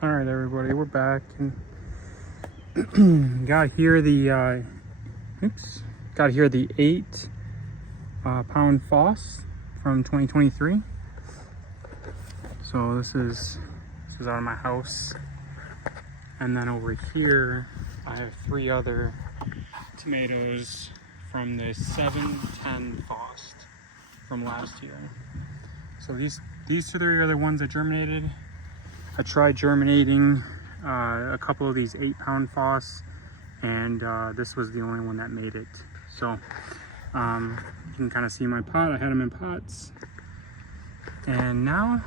All right, everybody, we're back and got here the 8 pound Foss from 2023. So this is out of my house, and then over here I have 3 other tomatoes from the 7-10 Foss from last year. So these 3 are the ones that germinated. I tried germinating a couple of these 8-pound Foss, and this was the only one that made it. So you can kind of see my pot. I had them in pots, and now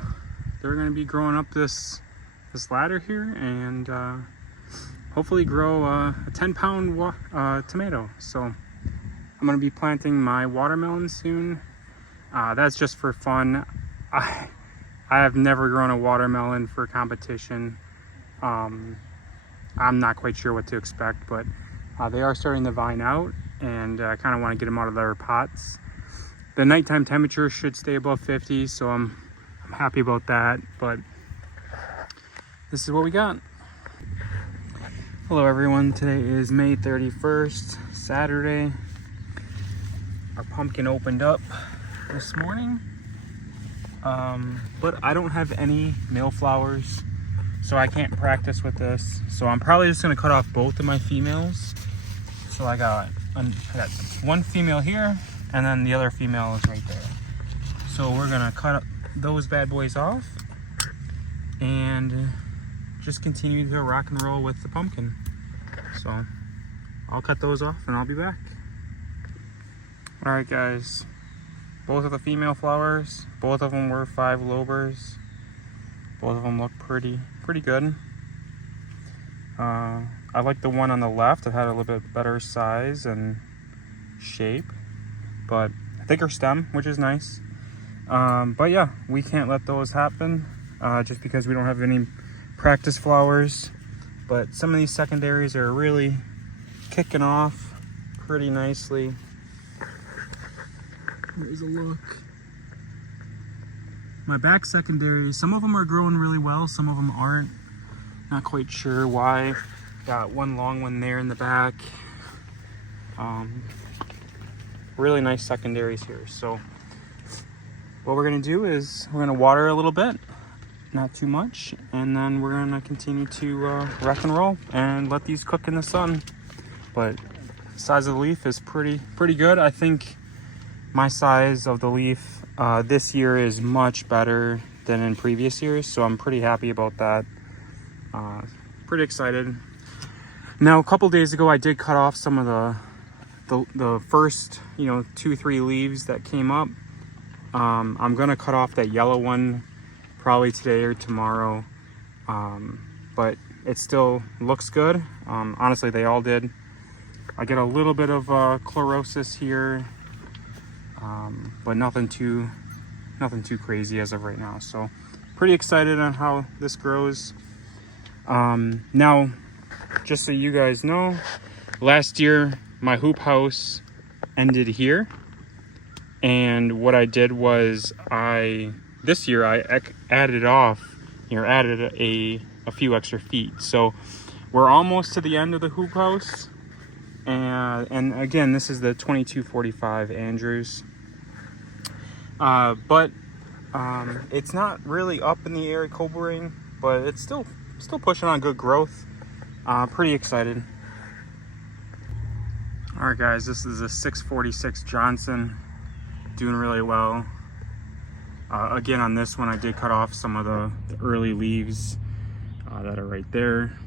they're going to be growing up this ladder here, and hopefully grow a 10-pound tomato. So I'm going to be planting my watermelon soon. That's just for fun. I have never grown a watermelon for competition. I'm not quite sure what to expect, but they are starting to vine out, and I kind of want to get them out of their pots. The nighttime temperature should stay above 50, so I'm happy about that, but this is what we got. Hello everyone, today is May 31st, Saturday. Our pumpkin opened up this morning. But I don't have any male flowers, so I can't practice with this. So I'm probably just going to cut off both of my females. So I got one female here, and then the other female is right there. So we're going to cut those bad boys off and just continue to rock and roll with the pumpkin. So I'll cut those off and I'll be back. All right, guys. Both of the female flowers, both of them were 5 lobers. Both of them look pretty good. I like the one on the left. It had a little bit better size and shape, but a thicker stem, which is nice. But yeah, we can't let those happen just because we don't have any practice flowers. But some of these secondaries are really kicking off pretty nicely. Here's a look. My back secondary, some of them are growing really well, some of them aren't. Not quite sure why. Got one long one there in the back. Really nice secondaries here. So what we're gonna do is we're gonna water a little bit, not too much, and then we're gonna continue to rock and roll and let these cook in the sun. But the size of the leaf is pretty good. I think my size of the leaf this year is much better than in previous years, so I'm pretty happy about that. Pretty excited. Now, a couple days ago, I did cut off some of the first 2-3 leaves that came up. I'm gonna cut off that yellow one probably today or tomorrow, but it still looks good. Honestly, they all did. I get a little bit of chlorosis here. But nothing too crazy as of right now. So pretty excited on how this grows. Now, just so you guys know, last year my hoop house ended here, and what I did was this year I added a few extra feet. So we're almost to the end of the hoop house. And again, this is the 2245 Andrusz. But it's not really up in the air cobering, but it's still pushing on good growth. Pretty excited. All right, guys, this is a 646 Johnson, doing really well. Again, on this one, I did cut off some of the early leaves that are right there.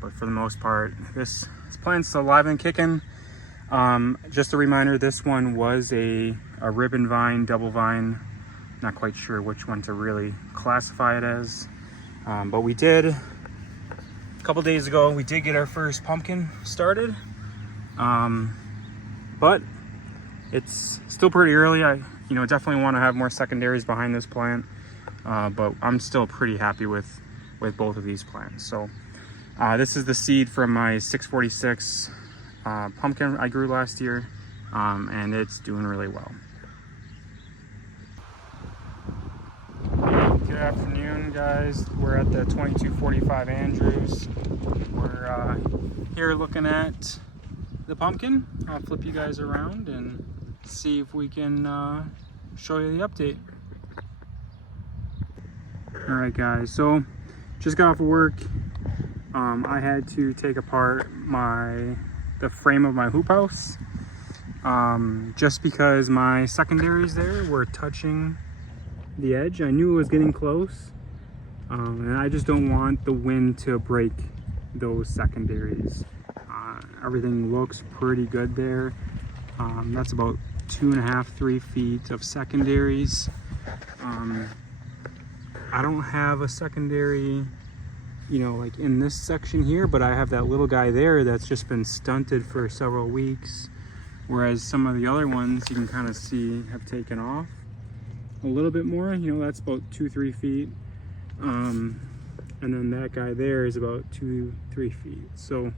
But for the most part, this plant's still alive and kicking. Just a reminder, this one was a ribbon vine, double vine. Not quite sure which one to really classify it as. But we did, a couple days ago, we did get our first pumpkin started. But it's still pretty early. I definitely want to have more secondaries behind this plant. But I'm still pretty happy with both of these plants. So this is the seed from my 646 pumpkin I grew last year, and it's doing really well. Good afternoon. guys. We're at the 2245 Andrusz. We're here looking at the pumpkin. I'll flip you guys around and see if we can show you the update. Alright guys, so just got off of work. I had to take apart the frame of my hoop house just because my secondaries there were touching the edge. I knew it was getting close, and I just don't want the wind to break those secondaries. Everything looks pretty good there. That's about 2.5 to 3 feet of secondaries. I don't have a secondary, you know, like in this section here, but I have that little guy there that's just been stunted for several weeks, whereas some of the other ones you can kind of see have taken off a little bit more. You know, that's about 2 to 3 feet, and then that guy there is about 2 to 3 feet. So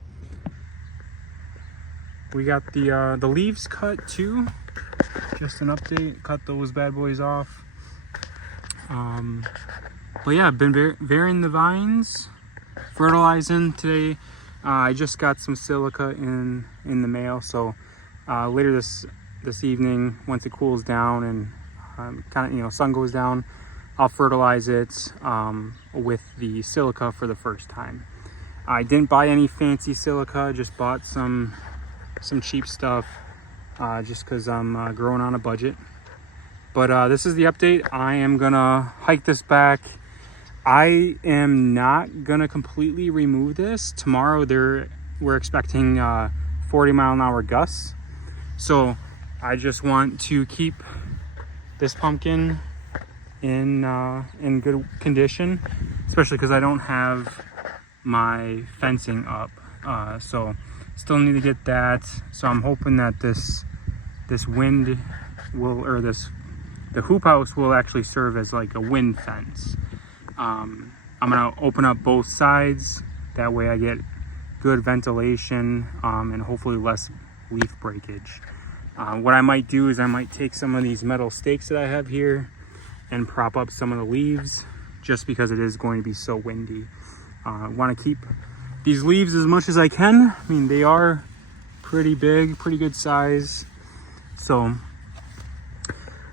we got the leaves cut too. Just an update, cut those bad boys off. But yeah, I've been varying the vines, fertilizing today. I just got some silica in the mail, so later this evening, once it cools down and kind of, you know, sun goes down, I'll fertilize it with the silica for the first time. I didn't buy any fancy silica, just bought some cheap stuff just because I'm growing on a budget. But this is the update. I am gonna hike this back. I am not gonna completely remove this. Tomorrow we're expecting 40-mile-an-hour gusts. So I just want to keep this pumpkin in good condition, especially because I don't have my fencing up. So still need to get that. So I'm hoping that this wind will, or the hoop house will actually serve as like a wind fence. I'm gonna open up both sides. That way I get good ventilation and hopefully less leaf breakage. What I might do is I might take some of these metal stakes that I have here and prop up some of the leaves, just because it is going to be so windy. I want to keep these leaves as much as I can. I mean, they are pretty big, pretty good size. So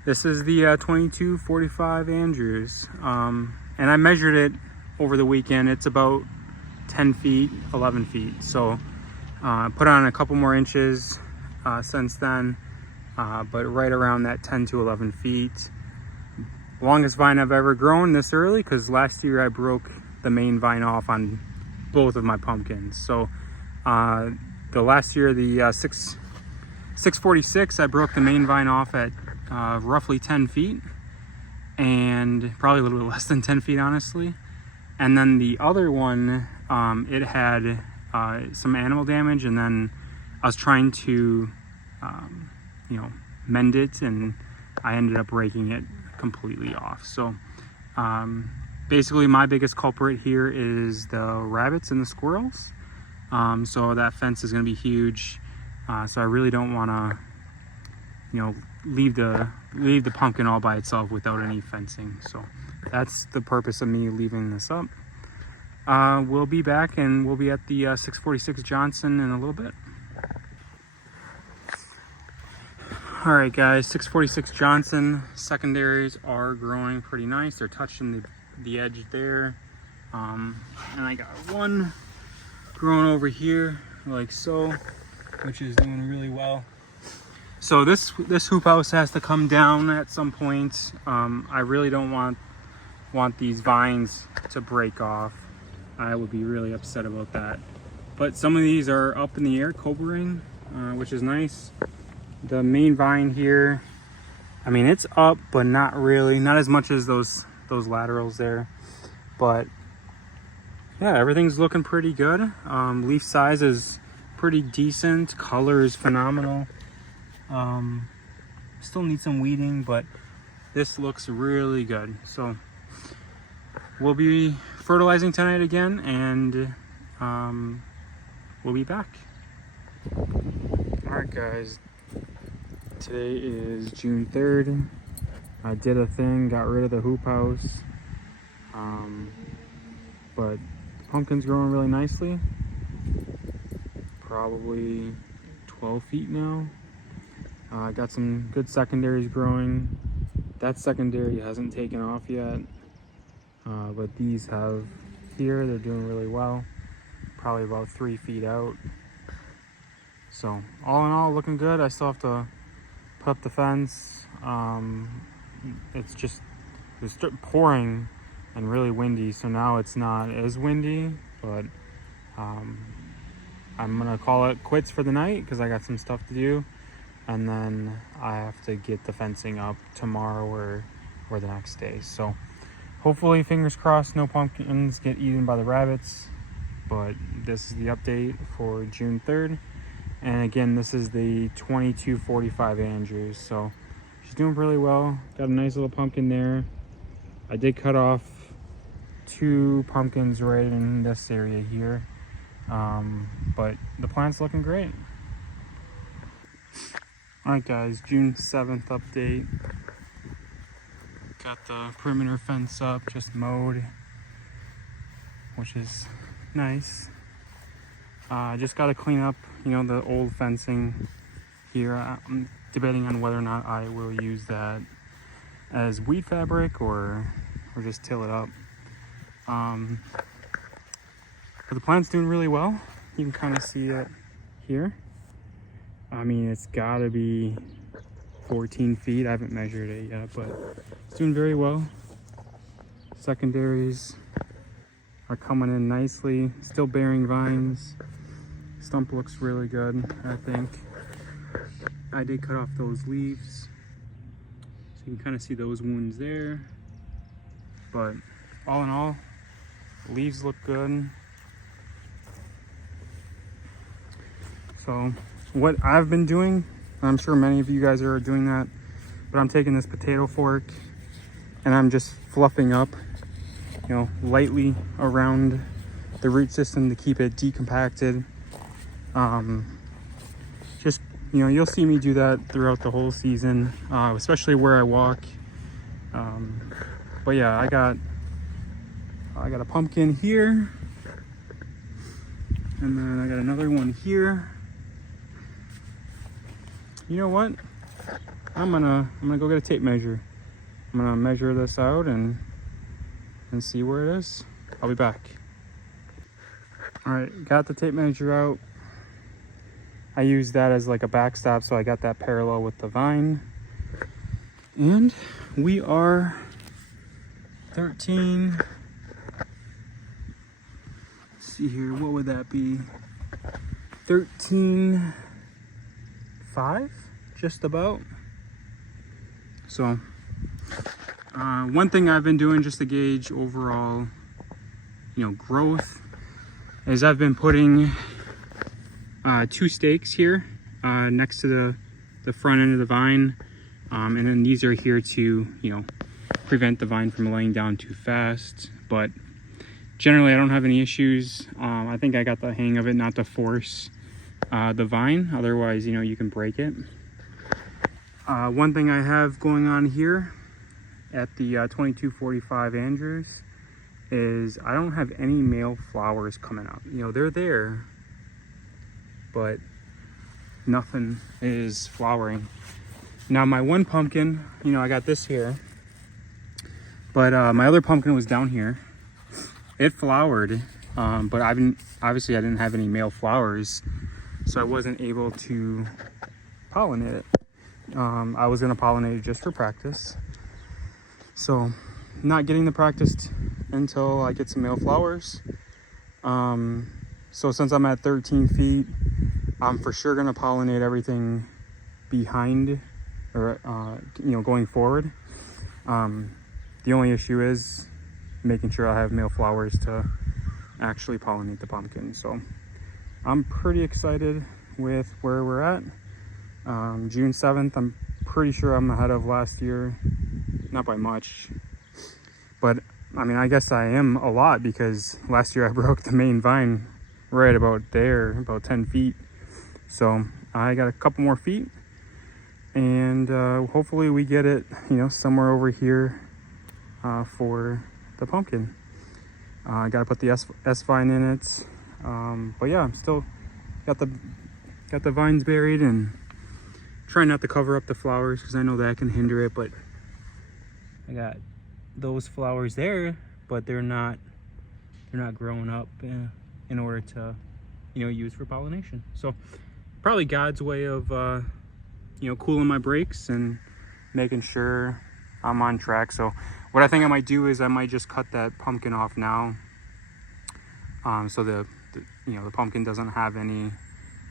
this is the 2245 Andrusz, and I measured it over the weekend. It's about 10 feet, 11 feet. So put on a couple more inches since then, but right around that 10 to 11 feet. Longest vine I've ever grown this early, because last year I broke the main vine off on both of my pumpkins. So the last year, the 646, I broke the main vine off at roughly 10 feet, and probably a little bit less than 10 feet, honestly. And then the other one, it had some animal damage, and then I was trying to, you know, mend it, and I ended up breaking it completely off. So basically my biggest culprit here is the rabbits and the squirrels. So that fence is going to be huge. So I really don't want to, you know, leave the pumpkin all by itself without any fencing. So that's the purpose of me leaving this up. We'll be back, and we'll be at the 646 Johnson in a little bit. All right guys, 646 Johnson secondaries are growing pretty nice. They're touching the edge there, and I got one growing over here like so, which is doing really well. So this hoop house has to come down at some point. I really don't want these vines to break off. I would be really upset about that. But some of these are up in the air, cobering, which is nice. The main vine here, I mean, it's up, but not really, not as much as those laterals there. But yeah, everything's looking pretty good. Leaf size is pretty decent. Color is phenomenal. Still need some weeding, but this looks really good. So we'll be fertilizing tonight again, and we'll be back. All right guys, today is June 3rd. I did a thing, got rid of the hoop house. But the pumpkin's growing really nicely. Probably 12 feet now. I got some good secondaries growing. That secondary hasn't taken off yet, but these have here. They're doing really well. Probably about 3 feet out. So all in all, looking good. I still have to put up the fence. It's pouring and really windy, so now it's not as windy, but I'm gonna call it quits for the night because I got some stuff to do, and then I have to get the fencing up tomorrow or the next day. So hopefully, fingers crossed, no pumpkins get eaten by the rabbits. But this is the update for June 3rd. And again, this is the 2245 Andrusz. So she's doing really well. Got a nice little pumpkin there. I did cut off 2 pumpkins right in this area here. But the plant's looking great. Alright guys, June 7th update. Got the perimeter fence up, just mowed, which is nice. Just got to clean up, the old fencing here. I'm debating on whether or not I will use that as weed fabric or just till it up. But the plant's doing really well. You can kind of see it here. I mean, it's got to be 14 feet. I haven't measured it yet, but it's doing very well. Secondaries are coming in nicely, still bearing vines. Stump looks really good, I think. I did cut off those leaves, so you can kind of see those wounds there. But all in all, the leaves look good. So what I've been doing, I'm sure many of you guys are doing that, but I'm taking this potato fork and I'm just fluffing up, lightly around the root system to keep it decompacted. You'll see me do that throughout the whole season, especially where I walk. But yeah, I got a pumpkin here, and then I got another one here. You know what? I'm gonna go get a tape measure. I'm gonna measure this out and see where it is. I'll be back. All right, got the tape measure out. I used that as like a backstop, so I got that parallel with the vine. And we are 13. Let's see here, what would that be? 13.5, just about. So, one thing I've been doing just to gauge overall, growth, is I've been putting 2 stakes here next to the front end of the vine, and then these are here to prevent the vine from laying down too fast. But generally I don't have any issues. I think I got the hang of it, not to force the vine, otherwise you can break it. One thing I have going on here at the 2245 Andrusz is I don't have any male flowers coming up. They're there, but nothing is flowering. Now my one pumpkin, I got this here, but my other pumpkin was down here. It flowered, but obviously I didn't have any male flowers, so I wasn't able to pollinate it. I was gonna pollinate it just for practice, so not getting the practice until I get some male flowers. So since I'm at 13 feet, I'm for sure gonna pollinate everything behind, or going forward. The only issue is making sure I have male flowers to actually pollinate the pumpkin. So I'm pretty excited with where we're at. June 7th, I'm pretty sure I'm ahead of last year, not by much, but I guess I am a lot, because last year I broke the main vine right about there, about 10 feet. So I got a couple more feet, and hopefully we get it, somewhere over here for the pumpkin. I gotta put the S vine in it. But yeah, I'm still got the vines buried and trying not to cover up the flowers because I know that can hinder it. But I got those flowers there, but they're not growing up in order to, you know, use for pollination. So probably God's way of you know, cooling my brakes and making sure I'm on track. So what I think I might do is I might just cut that pumpkin off now, so the you know, the pumpkin doesn't have any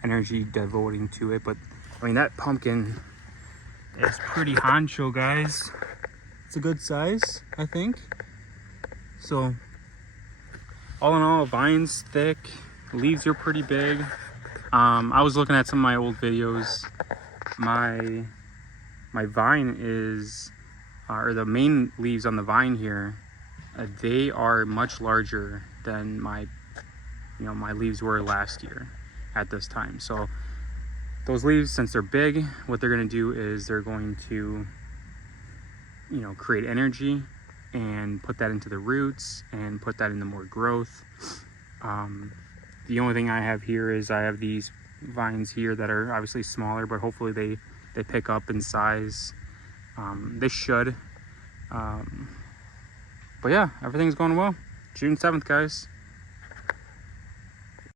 energy devoting to it. But I mean, that pumpkin is pretty honcho, guys. It's a good size, I think. So all in all, vine's thick, leaves are pretty big. I was looking at some of my old videos. My vine is, or the main leaves on the vine here, they are much larger than my leaves were last year at this time. So those leaves, since they're big, what they're going to do is they're going to, you know, create energy and put that into the roots and put that into more growth. The only thing I have here is I have these vines here that are obviously smaller, but hopefully they pick up in size. They should. But yeah, everything's going well. June 7th, guys.